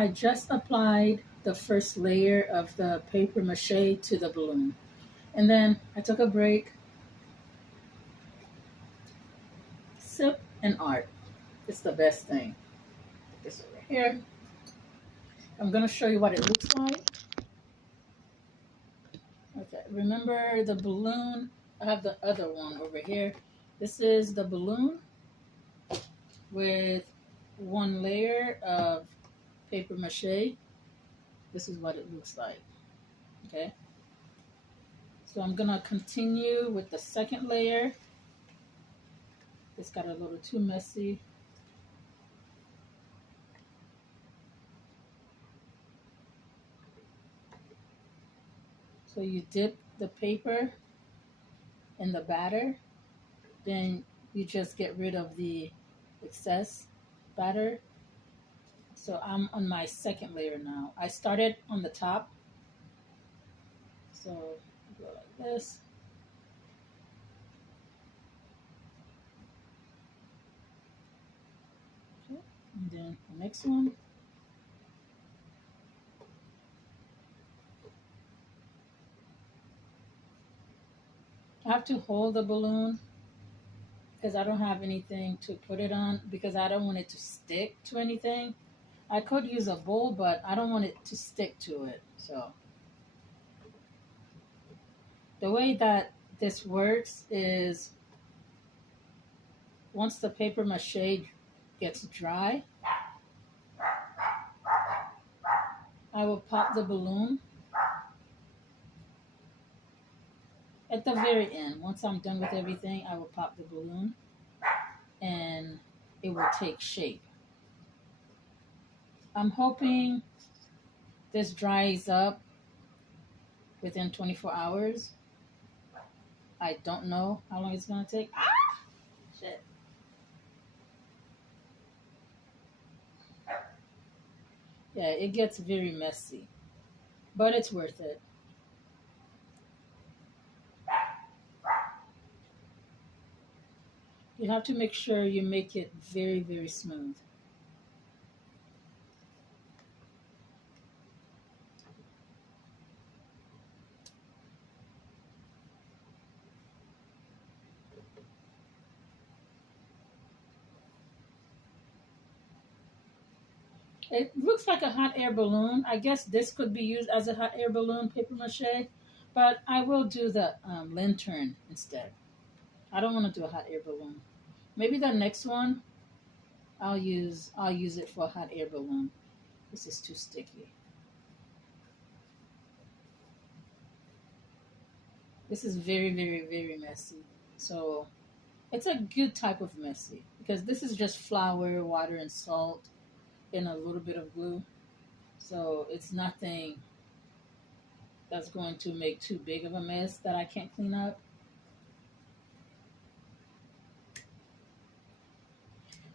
I just applied the first layer of the paper mache to the balloon. And then I took a break, sip, and art. It's the best thing. Put this over here. I'm going to show you what it looks like. Okay, remember the balloon? I have the other one over here. This is the balloon with one layer of paper mache. This is what it looks like. Okay, so I'm gonna continue with the second layer. This got a little too messy. So you dip the paper in the batter, then you just get rid of the excess batter. So I'm on my second layer now. I started on the top. So go like this. Okay. And then the next one. I have to hold the balloon because I don't have anything to put it on because I don't want it to stick to anything. I could use a bowl, but I don't want it to stick to it. So the way that this works is once the paper mache gets dry, I will pop the balloon at the very end. Once I'm done with everything, I will pop the balloon and it will take shape. I'm hoping this dries up within 24 hours. I don't know how long it's going to take. Ah! Shit. Yeah, it gets very messy, but it's worth it. You have to make sure you make it very, very smooth. It looks like a hot air balloon. I guess this could be used as a hot air balloon, paper mache, but I will do the lantern instead. I don't want to do a hot air balloon. Maybe the next one I'll use it for a hot air balloon. This is too sticky. This is very, very, very messy. So it's a good type of messy because this is just flour, water, and salt and a little bit of glue. So it's nothing that's going to make too big of a mess that I can't clean up.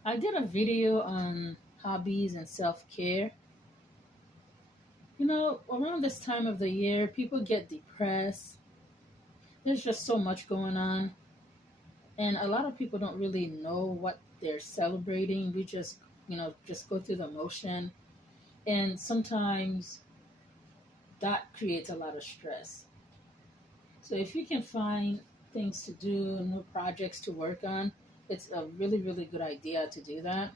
I did a video on hobbies and self-care. Around this time of the year, people get depressed. There's just so much going on. And a lot of people don't really know what they're celebrating. We just go through the motion. And sometimes that creates a lot of stress. So if you can find things to do, new projects to work on, it's a really, really good idea to do that.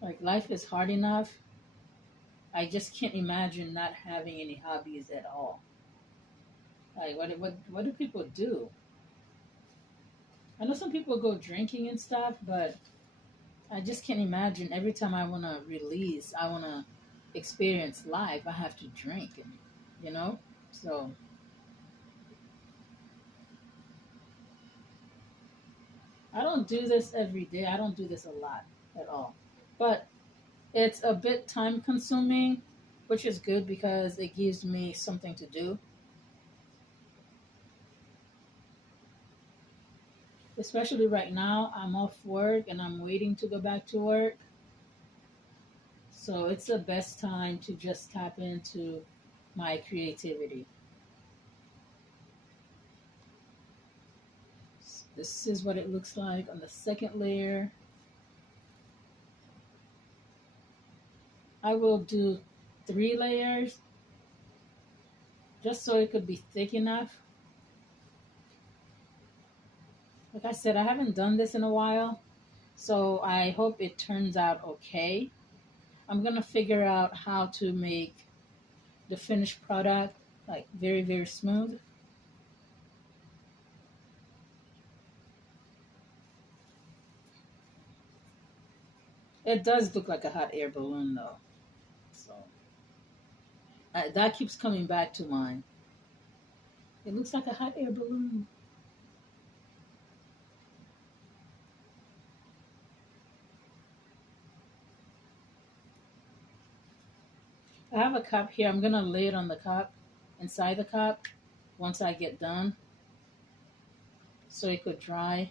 Like life is hard enough. I just can't imagine not having any hobbies at all. Like what do people do? I know some people go drinking and stuff, but I just can't imagine every time I want to release, I want to experience life, I have to drink, and you know. So I don't do this every day. I don't do this a lot at all, but it's a bit time consuming, which is good because it gives me something to do. Especially right now, I'm off work and I'm waiting to go back to work. So it's the best time to just tap into my creativity. This is what it looks like on the second layer. I will do 3 layers just so it could be thick enough. Like I said, I haven't done this in a while, so I hope it turns out okay. I'm gonna figure out how to make the finished product like very, very smooth. It does look like a hot air balloon though. So that keeps coming back to mind. It looks like a hot air balloon. I have a cup here. I'm gonna lay it on the cup, inside the cup, once I get done, so it could dry.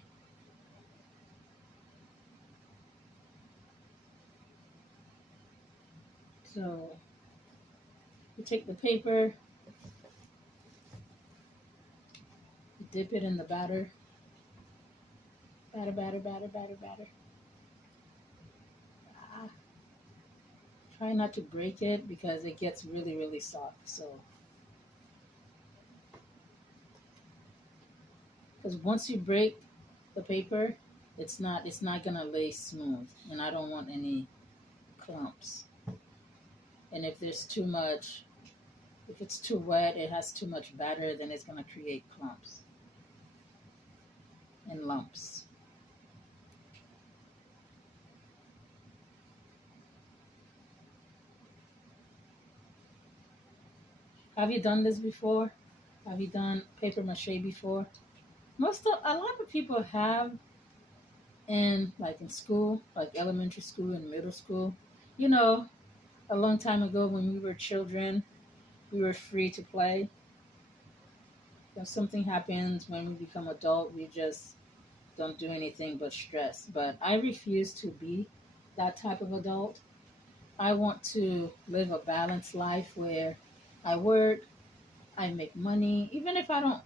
So you take the paper, you dip it in the batter, batter, batter, batter, batter, batter. Ah, try not to break it because it gets really, really soft. So, because once you break the paper, it's not gonna lay smooth, and I don't want any clumps. And if there's too much, if it's too wet, it has too much batter, then it's gonna create clumps and lumps. Have you done this before? Have you done paper mache before? A lot of people have in like in school, like elementary school and middle school. You know, a long time ago when we were children, we were free to play. If something happens when we become adult, we just don't do anything but stress. But I refuse to be that type of adult. I want to live a balanced life where I work, I make money, even if I don't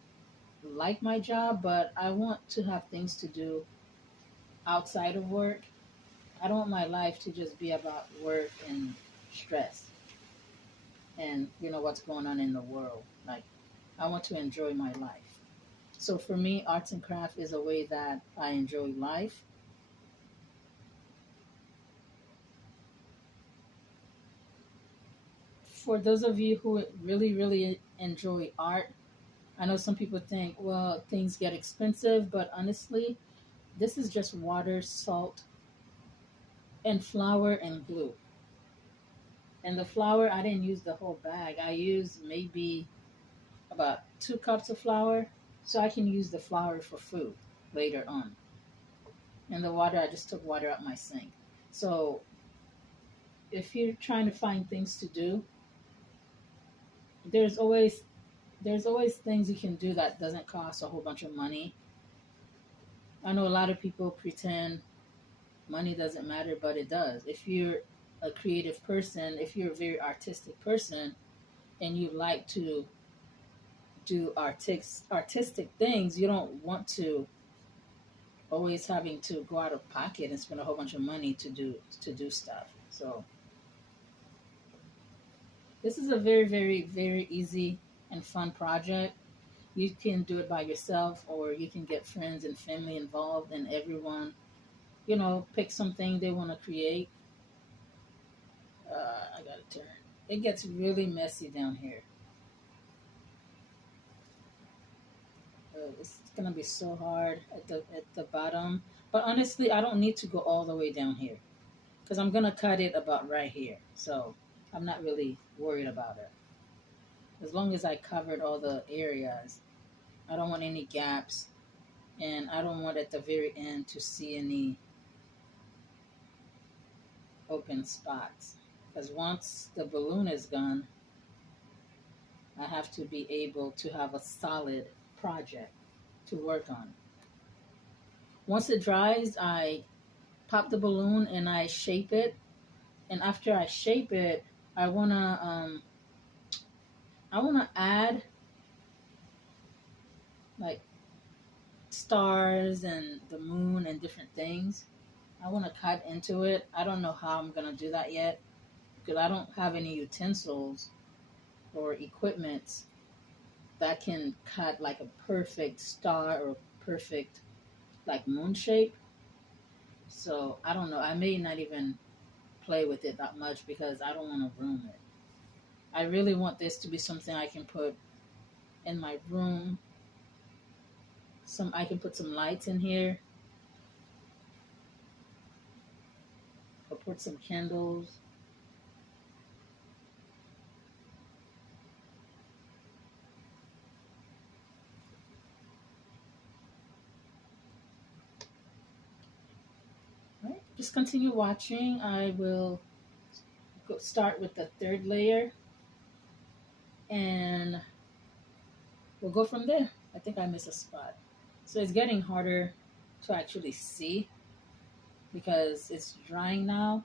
like my job, but I want to have things to do outside of work. I don't want my life to just be about work and stress and what's going on in the world. Like I want to enjoy my life. So for me, arts and craft is a way that I enjoy life. For those of you who really, really enjoy art, I know some people think, well, things get expensive, but honestly, this is just water, salt, and flour and glue. And the flour, I didn't use the whole bag. I used maybe about 2 cups of flour, so I can use the flour for food later on. And the water, I just took water out my sink. So if you're trying to find things to do, there's always there's always things you can do that doesn't cost a whole bunch of money. I know a lot of people pretend money doesn't matter, but it does. If you're a creative person, if you're a very artistic person, and you like to do artistic things, you don't want to always having to go out of pocket and spend a whole bunch of money to do stuff. So this is a very, very, very easy and fun project. You can do it by yourself, or you can get friends and family involved, and everyone, pick something they want to create. I gotta turn. It gets really messy down here. It's gonna be so hard at the bottom. But honestly, I don't need to go all the way down here because I'm gonna cut it about right here. So I'm not really worried about it. As long as I covered all the areas, I don't want any gaps, and I don't want at the very end to see any open spots. Because once the balloon is gone, I have to be able to have a solid project to work on. Once it dries, I pop the balloon and I shape it. And after I shape it, I wanna add like stars and the moon and different things. I wanna cut into it. I don't know how I'm gonna do that yet. because I don't have any utensils or equipment that can cut like a perfect star or perfect like moon shape. So I don't know. I may not even play with it that much because I don't want to ruin it. I really want this to be something I can put in my room. I can put some lights in here or put some candles. Right. Just continue watching. I will start with the third layer and we'll go from there. I think I missed a spot. So it's getting harder to actually see because it's drying now.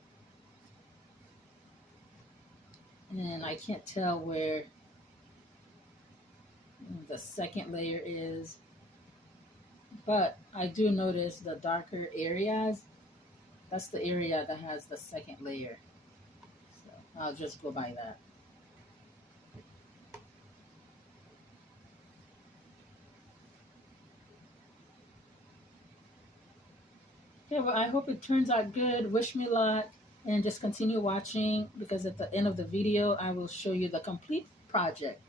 And I can't tell where the second layer is. But I do notice the darker areas. That's the area that has the second layer. So I'll just go by that. Okay, well, I hope it turns out good. Wish me luck. And just continue watching because at the end of the video, I will show you the complete project.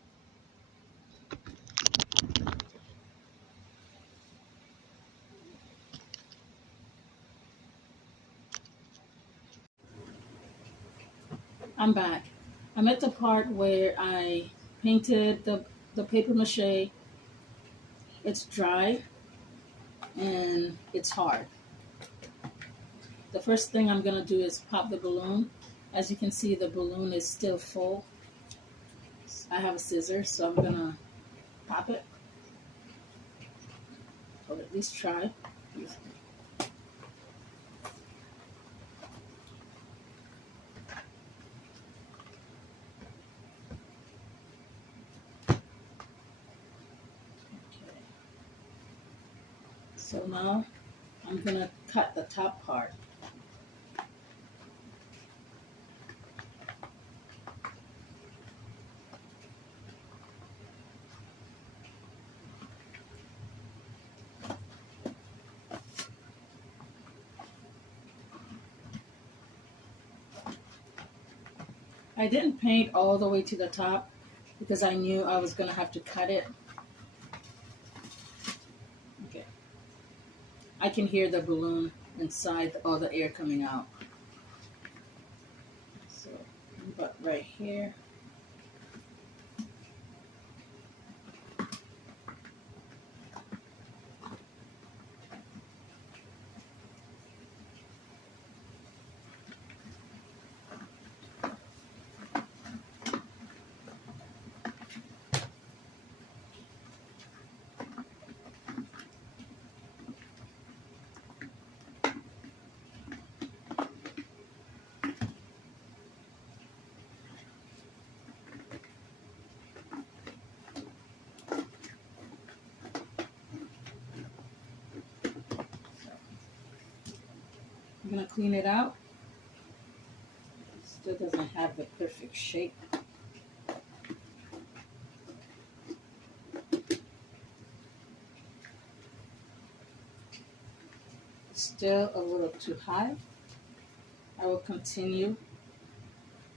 I'm back. I'm at the part where I painted the paper mache. It's dry and it's hard. The first thing I'm going to do is pop the balloon. As you can see, the balloon is still full. I have a scissor, so I'm going to pop it. Or at least try. So now I'm going to cut the top part. I didn't paint all the way to the top because I knew I was going to have to cut it. Okay. I can hear the balloon inside, all the air coming out. So, but right here. I'm going to clean it out. It still doesn't have the perfect shape. Still a little too high. I will continue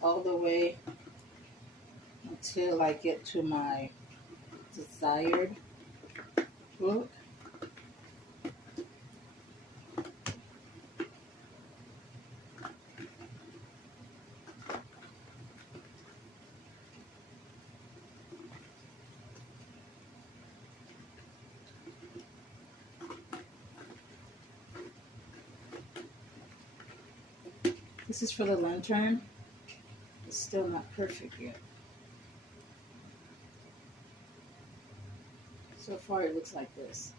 all the way until I get to my desired look. This is for the lantern. It's still not perfect yet. So far it looks like this.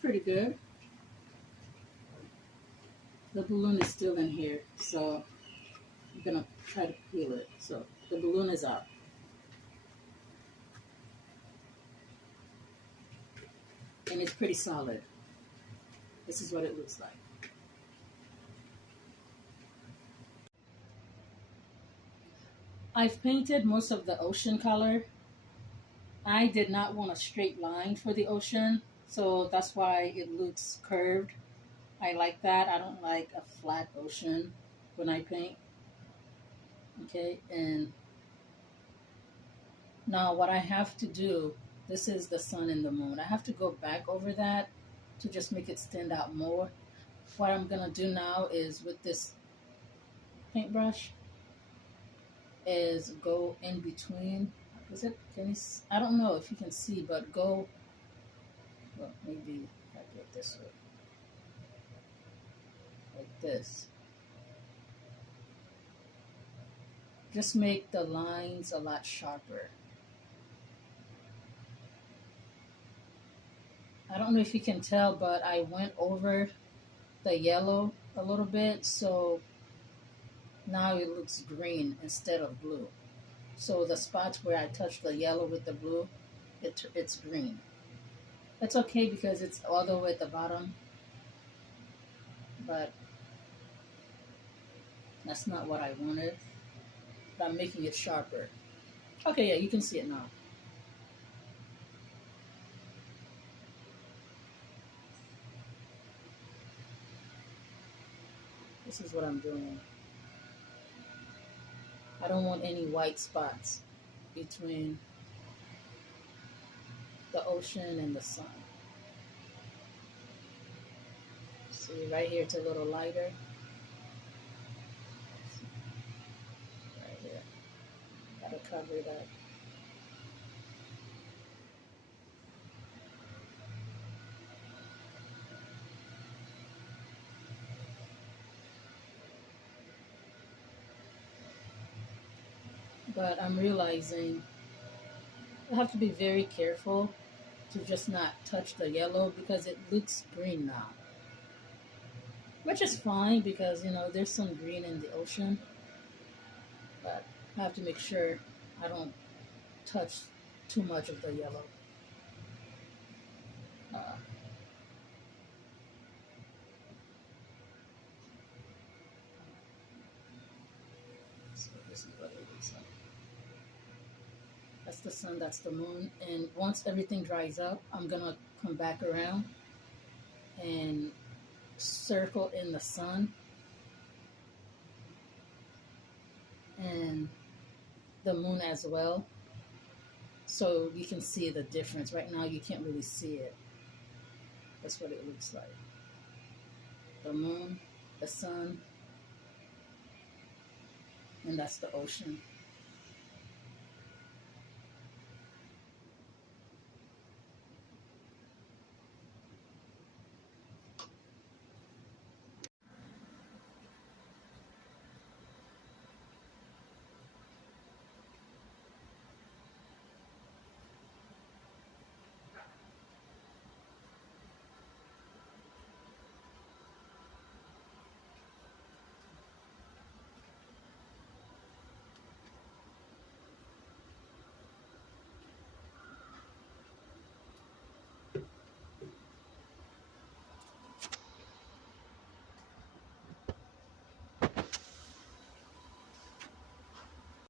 pretty good. The balloon is still in here, so I'm gonna try to peel it. So the balloon is out. And it's pretty solid. This is what it looks like. I've painted most of the ocean color. I did not want a straight line for the ocean, so that's why it looks curved. I like that. I don't like a flat ocean when I paint. Okay, and now what I have to do, this is the sun and the moon. I have to go back over that to just make it stand out more. What I'm gonna do now is with this paintbrush is go in between. Is it? Can you? I don't know if you can see, but go. Well, maybe if I do it this way, like this. Just make the lines a lot sharper. I don't know if you can tell, but I went over the yellow a little bit, so now it looks green instead of blue. So the spots where I touched the yellow with the blue, it's green. It's okay because it's all the way at the bottom, but that's not what I wanted. But I'm making it sharper. Okay, yeah, you can see it now. This is what I'm doing. I don't want any white spots between the ocean and the sun. See, right here it's a little lighter. Right here. Gotta cover that. But I'm realizing I have to be very careful to just not touch the yellow because it looks green now. Which is fine because, there's some green in the ocean. But I have to make sure I don't touch too much of the yellow. Uh, so this is what it looks like. That's the sun, that's the moon. And once everything dries up, I'm going to come back around and circle in the sun and the moon as well, so you can see the difference. Right now you can't really see it. That's what it looks like. The moon, the sun, and that's the ocean.